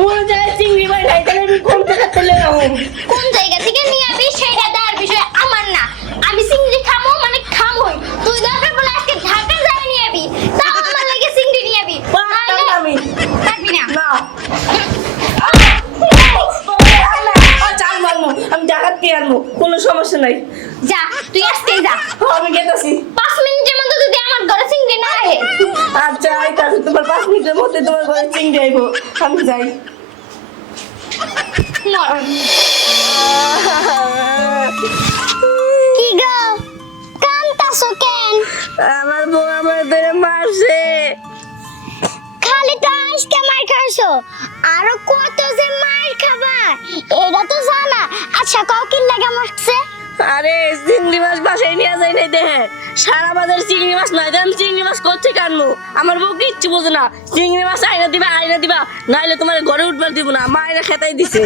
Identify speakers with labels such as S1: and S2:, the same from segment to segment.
S1: কোন জায়গায় চিংড়ি মাছ নাই তাহলে আমি কোন জায়গা তুলে যাব
S2: কোন জায়গা থেকে নিয়ে আসবি সেটা দেওয়ার বিষয় আমার না। আমি চিংড়ি খামো মানে খামোই। তুই দরকার পড়লে আজকে ঢাকা যাই নিয়ে আবি তাও আমার লাগে চিংড়ি নিয়ে আবি
S1: আমি
S2: পারবি না।
S1: না। আমি জায়গা দিয়ে আনব। কোনো সমস্যা নাই।
S2: যা তুই আজকেই যা।
S1: আমি গেতেছি।
S2: পাঁচ মিনিটের মধ্যে যদি আমার ঘরে চিংড়ি না আহে
S1: আচ্ছা আইতাছে তোমার পাঁচ মিনিটের মধ্যে তোমার ঘরে চিংড়ি আইবো। আমি যাই।
S2: কি গো? কান্তাছো কেন?
S1: আমার বউ আমার ধরে মারছে।
S2: খালি তো আজকে মার খাইছো আরও কত যে মার খাবা এটা তো জানা। আচ্ছা কাউকে লাগে মারছে?
S1: আরে চিংড়ি মাছ বাসায় নিয়ে যাই নাই দেখে সারা বাজার চিংড়ি মাছ নাই। আমি চিংড়ি মাছ করছি কানবো আমার বউ কিচ্ছু বোঝে না। চিংড়ি মাছ আইনা দিবা আইনা দিবা নাইলে তোমার ঘরে উঠবার দিব না। মা আইনা খেতাই দিছে।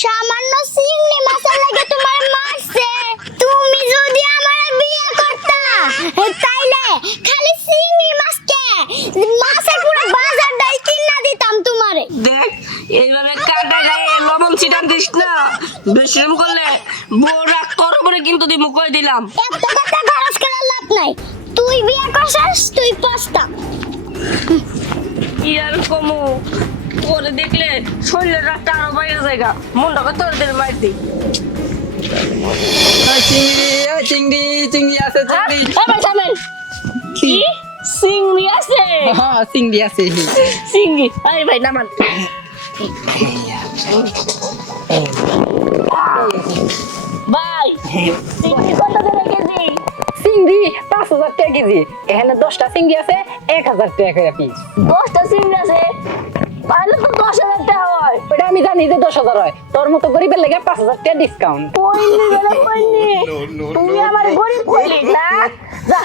S2: সামান্য চিংড়ি মাছ লাগে তোমার মারছে। তুমি যদি আমার বিয়ে করতা তাইলে খালি চিংড়ি মাছকে মাছের পুরো বাজারটাই কিনা দিতাম তোমারে।
S1: দেখ এইভাবে কাটা গায়ে লবণ ছিটান দিস না। বেশি করলে বলে কিন্তু দিমু মুখ দিলাম
S2: এত কথা খরচ করার লাভ নাই তুই বিয়ে করছিস তুই পস্তা
S1: কি আর কমু পরে দেখলে শরীরের রাগটা আরও বাইরে জায়গা মনটাকে তোর দিলে মার দিই
S3: ওই চিংড়ি চিংড়ি চিংড়ি আছে চিংড়ি
S1: এবার থামেন কি সিংড়ি আছে
S3: হ্যাঁ চিংড়ি আছে
S1: সিংড়ি আরে ভাই নামান ভাই সিংড়ি কত করে কেজি
S3: চিংড়ি পাঁচ হাজার টাকা কেজি এখানে দশটা চিংড়ি আছে এক হাজার টাকা পিস
S1: দশটা সিংড়ি আছে তাহলে তো দশ হাজার টাকা হয়
S3: ওটা আমি জানি যে দশ হাজার হয় তোর মতো গরিবের লেগে পাঁচ হাজার টাকা ডিসকাউন্ট
S1: কইনি কইনি তুমি আমার গরিব কইলি না যা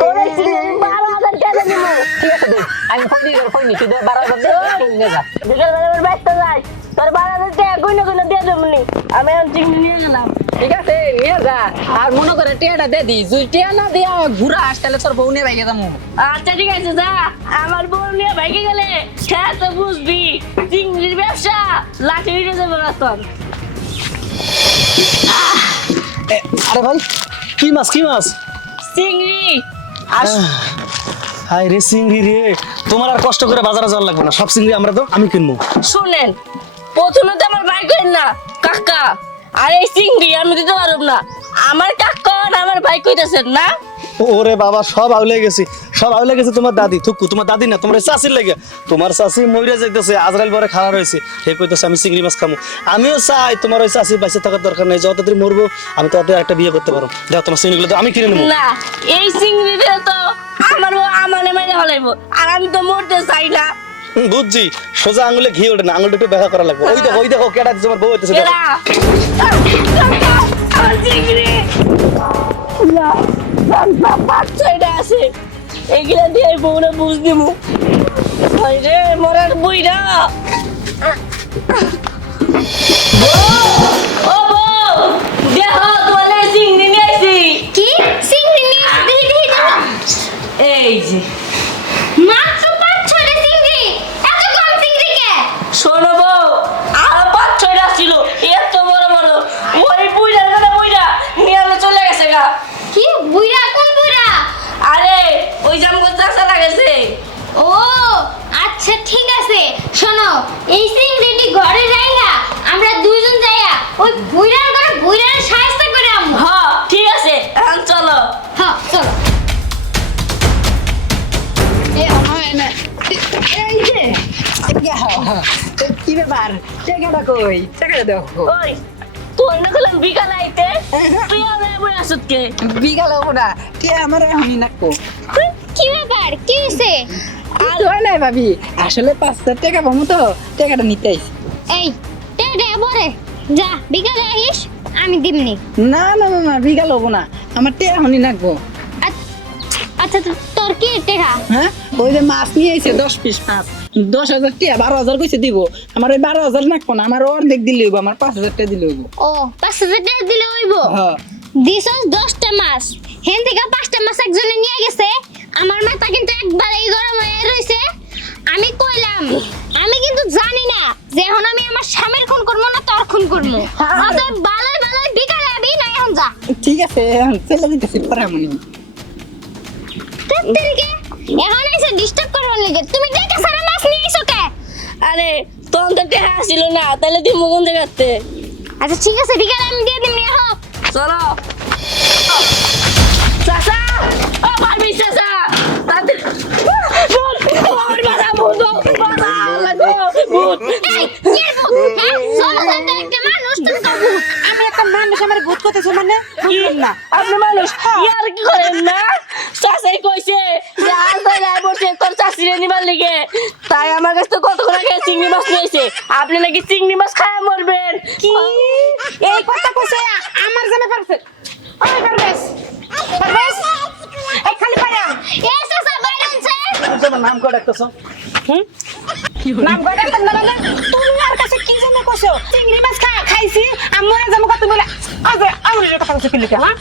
S1: তোর চিংড়ি বারো হাজার টাকা দেবো
S3: ঠিক আছে দে আমি ফোন দিয়ে ফোন নিচ্ছি দে বারো হাজার টাকা নিয়ে যা
S1: বিকেল বেলা আমার যাই তোর বারো হাজার টাকা কইনা কইনা দিয়ে দেবো নি আমি এখন চিংড়ি নিয়ে গেলাম
S3: ঠিক আছে নিয়ে যা। আর মনে করে টিয়াটা দে দি। টিয়া না দিয়া ঘুরা আস তাহলে তোর বউ নিয়ে বাইকে যাব।
S1: আচ্ছা ঠিক আছে যা। আমার বোন নিয়ে বাইকে গেলে সে তো বুঝবি চিংড়ির ব্যবসা লাঠি উঠে যাবে রাস্তার।
S4: আরে ভাই কি মাছ কি মাছ?
S1: চিংড়ি। আর
S4: হাই রে চিংড়ি রে। তোমার আর কষ্ট করে বাজারে যাওয়ার লাগবে না। সব চিংড়ি আমরা তো আমি কিনবো।
S1: শুনেন প্রথমে তো আমার ভাই করেন না? কাকা আর এই চিংড়ি আমি দিতে পারব না। আমার কাকা আর আমার ভাই কইতেছেন না?
S4: ওরে বাবা সব আউলে গেছি। সব আউলে গেছে তোমার দাদি থুকু তোমার দাদি না তোমার চাষির লাগে। তোমার চাষি যাইতেছে আজরাইল খাড়া রয়েছে। হে কইতেছে আমি চিংড়ি মাছ খামু। আমিও চাই তোমার ওই চাষি বাইসে থাকার দরকার নেই যতদিন মরবো আমি তো একটা বিয়ে করতে পারো দেখো তোমার চিংড়িগুলো তো আমি কিনে নেব।
S1: না এই চিংড়িটা তো আমার আমার মেরে হলাইবো আর আমি তো মরতে চাই না।
S4: বুঝছি। সোজা আঙুলে ঘি ওঠে না আঙুলটা একটু দেখা করা লাগবে। ওই দেখো ওই দেখো কেটা তোমার বউ হইতেছে
S1: ছয়টা আছে এগুলা দিয়ে বউরা বুঝ ভাই রে মরার বইরা ও বউ দেখো তোমার চিংড়ি নিয়ে আইছি
S2: কি চিংড়ি নিয়ে দিহি দিহি দাও
S1: এই যে
S2: মাত্র পাঁচ ছয়টা চিংড়ি এত কম চিংড়ি কে
S1: শোনো বউ আরও পাঁচ ছয়টা ছিল এত বড় বড় ওই বুইরার কথা বুইরা নিয়ে আমি চলে গেছে গা
S2: কি? বুইরা কোন বুইরা
S1: আরে ওই যে আমাকে চাষা লাগাইছে।
S2: ও আচ্ছা ঠিক আছে। শোনো এই চিংড়িটি ঘরে যাইয়া আমরা দুইজন যাইয়া ওই বুইরার ঘরে বুইরার সাহায্য করে আম্মু
S1: হ ঠিক আছে এখন চলো।
S2: হ্যাঁ চলো।
S3: কি ব্যাপার? টাকাটা কই? টাকাটা দেখো
S1: ওই তোর না বিকাল আইতে আসত কে?
S3: বিকাল আমার আমি
S2: কি? ব্যাপার? কি হয়েছে
S3: আর হয় না ভাবি আসলে পাঁচ হাজার টাকা পাবো তো টাকাটা নিতে আইছি।
S2: এই বরে যা বিকালে আহিস আমি দিমনি
S3: না। না না না বিকাল হব না। আমার টিয়া হনি নাকবো
S2: আচ্ছা, আচ্ছা তোর কি টেকা?
S3: হ্যাঁ? ওই যে মাছ নিয়ে আইছে দশ পিস মাছ। দশ হাজার টিয়া বারো হাজার কইছে দিব। আমার ওই বারো হাজার নাকবো না আমার অর্ধেক দিলে হইব আমার পাঁচ হাজার টাকা দিলে হইব।
S2: ও পাঁচ হাজার টাকা দিলে হইব?
S3: হ্যাঁ।
S2: দিছস দশটা মাছ। হেন থেকে পাঁচটা মাছ একজনে নিয়ে গেছে। আমার মাথা কিন্তু একবার এই গরম হয়ে রয়েছে আমি কইলাম আমি কিন্তু জানি না যে এখন আমি আমার স্বামীর খুন করব না তোর খুন করব। অতএব বালাই বালাই বিকালে আবি না এখন যা।
S3: ঠিক আছে চলে দিতেছি পরে
S2: তেলকে এখন এসে ডিস্টার্ব করবার লাগে। তুমি দেখে সারা মাছ নিয়ে এসো কে?
S1: আরে তখন তো টেহা ছিল না তাহলে তুই মুকুন দেখাতে
S2: আচ্ছা ঠিক আছে বিকালে আমি দিয়ে দিম নিয়ে হোক
S1: চলো।
S2: হ্যাঁ
S3: আমি একটা মানুষ আমার ভূত করতেছে মানে
S1: না আপনি মানুষ ইয়ার কি করেন না চাচাই কইছে যে আজ ভাই বসে তোর চাষিরে নিবার লিগে তাই আমার কাছে তো কত করে খেয়ে চিংড়ি মাছ নিয়েছে আপনি নাকি চিংড়ি মাছ খায় মরবেন কি
S3: এই কথা কইছে আমার জানা পারছে ওই পারবেশ পারবেশ এই খালি পারে
S2: এই চাচা বাইরে
S4: নাম করে ডাকতেছ
S3: নাম না? তুমি আর কাছে কি জানো কইছো? চিংড়ি মাছ খা খাইছি আমার জামা কত বলে আজ আমার কথা কইছো কি লিখা হ্যাঁ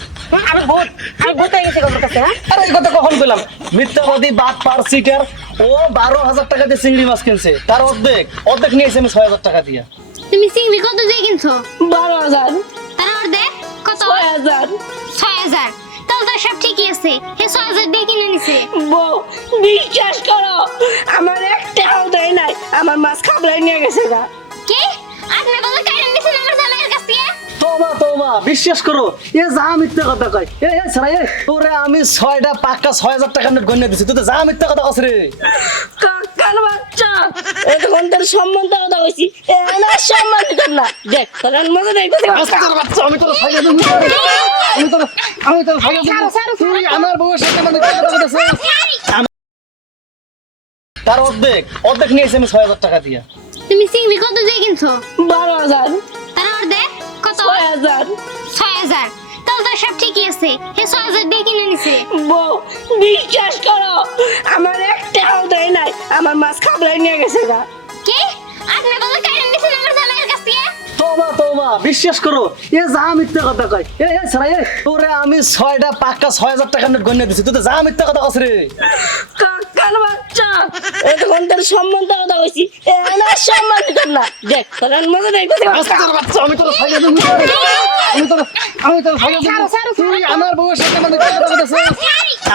S3: আমি ভূত আমি ভূত হয়ে গেছি তোমার কাছে হ্যাঁ
S4: আরে এই কথা কখন বললাম মিথ্যাবাদী বাদ পার সিটার ও বারো হাজার টাকা দিয়ে চিংড়ি মাছ কিনছে। তার অর্ধেক অর্ধেক নিয়েছে আমি ছয় হাজার টাকা দিয়ে।
S2: তুমি চিংড়ি কত দিয়ে কিনছো?
S1: বারো হাজার।
S2: তার অর্ধেক? কত?
S1: ছয় হাজার।
S2: ছয় হাজার। তাহলে তো সব ঠিকই আছে। হে ছয় হাজার দিয়ে কিনে নিছে।
S1: বউ বিশ্বাস করো আমার নাই আমার মাছ খাবলাই নিয়ে গেছে গা।
S2: কে? আপনি বলে কারেন্ট নিছেন আমার জামাইয়ের কাছ থেকে?
S4: তোমা তোমা বিশ্বাস করো এ যা মিথ্যা কথা কয়। এ এ সারা এ তোরে আমি ছয়টা পাক্কা ছয় হাজার টাকা নোট গণ্য দিছি। তুই তো যা মিথ্যা কথা কস রে।
S1: কাকার বাচ্চা। এতক্ষণ তোর সম্মান তো কথা কইছি। এ না সম্মান দিতাম না। দেখ তোর মজা নেই কোথায়
S4: রাস্তার বাচ্চা আমি তোর ছাইয়া দেবো আমি তোর আমি তোর দেবো তুই আমার বউয়ের সাথে মানে কথা আমি- তার অর্ধেক অর্ধেক নিয়েছে আমি ছয় হাজার টাকা দিয়ে।
S2: তুমি চিংড়ি কত দিয়ে কিনছো?
S1: বারো হাজার।
S2: তার অর্ধেক? কত?
S1: ছয় হাজার।
S2: ছয় হাজার। তাহলে তো সব ঠিকই আছে। হে ছয় হাজার দিয়ে কিনে নিছে।
S1: বউ বিশ্বাস করো আমার একটাও দেয় নাই। আমার মাছ খাবলাই নিয়ে গেছে গা।
S2: কে? আপনি বলে কারেন্ট নিছেন আমার জামাইয়ের কাছ থেকে?
S4: তোমা তোমা বিশ্বাস করো এ যা মিথ্যা কথা কয়। এ এ সারা এ তোরে আমি ছয়টা পাক্কা ছয় হাজার টাকা নোট গণ্য দিছি। তুই তো যা মিথ্যা কথা কস রে।
S1: বাচ্চা এতক্ষণ তোর সম্মান কথা কইছি এ না সম্মান দিতাম না। দেখ, তোর মজা
S4: আমি তোর দেবো আমি তোর, আমি আমার বউয়ের সাথে মানে কথা